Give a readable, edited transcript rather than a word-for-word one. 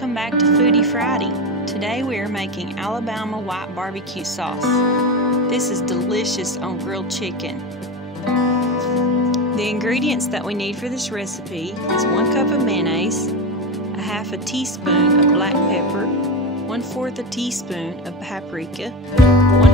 Welcome back to Foodie Friday. Today we are making Alabama white barbecue sauce. This is delicious on grilled chicken. The ingredients that we need for this recipe is 1 cup of mayonnaise, a half a teaspoon of black pepper, 1/4 a teaspoon of paprika, 1